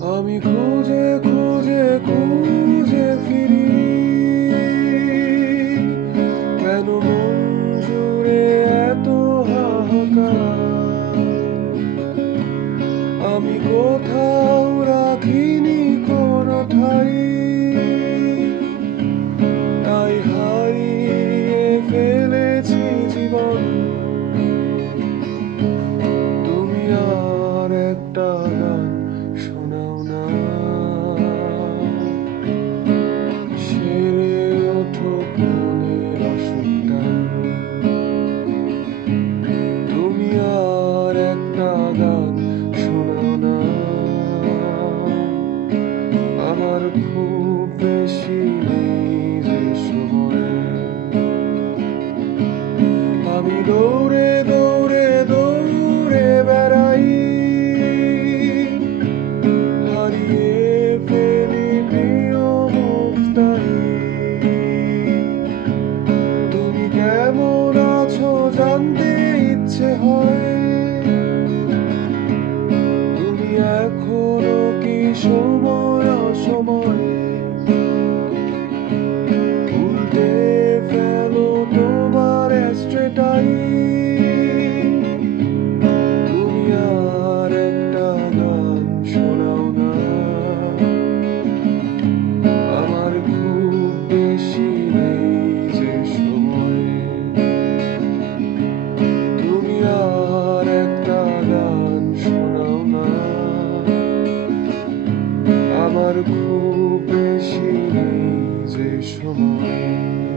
আমি খুঁজে খুঁজে খুঁজে ফিরি, কেন মন জুড়ে এত হাহাকার। আমি কোথাও রাখিনি কোনো ঠাই, তাই হারিয়ে ফেলেছি জীবন। তুমি আর একটা গান শোনাও না, সেরে ওঠো মনের অসুখটা। তুমি আর একটা গান শোনাও না, আমার খুব বেশি নেই যে সময়। আমি দৌড়ে দৌড়ে দৌড়ে বেড়াই, হারিয়ে ফেলি প্রিয় মুখটাই। তুমি কেমন আছো জানতে ইচ্ছে হয়, তুমি এখনো কি সময় অসময়ে উল্টে ফেলো তোমার স্ট্রেটাই। তুমি আর একটা গান শোনাও না, আমার খুব বেশি নেই যে সময়। তুমি আর একটা গান শোনাও না, আমার খুব বেশি নেই যে সময়।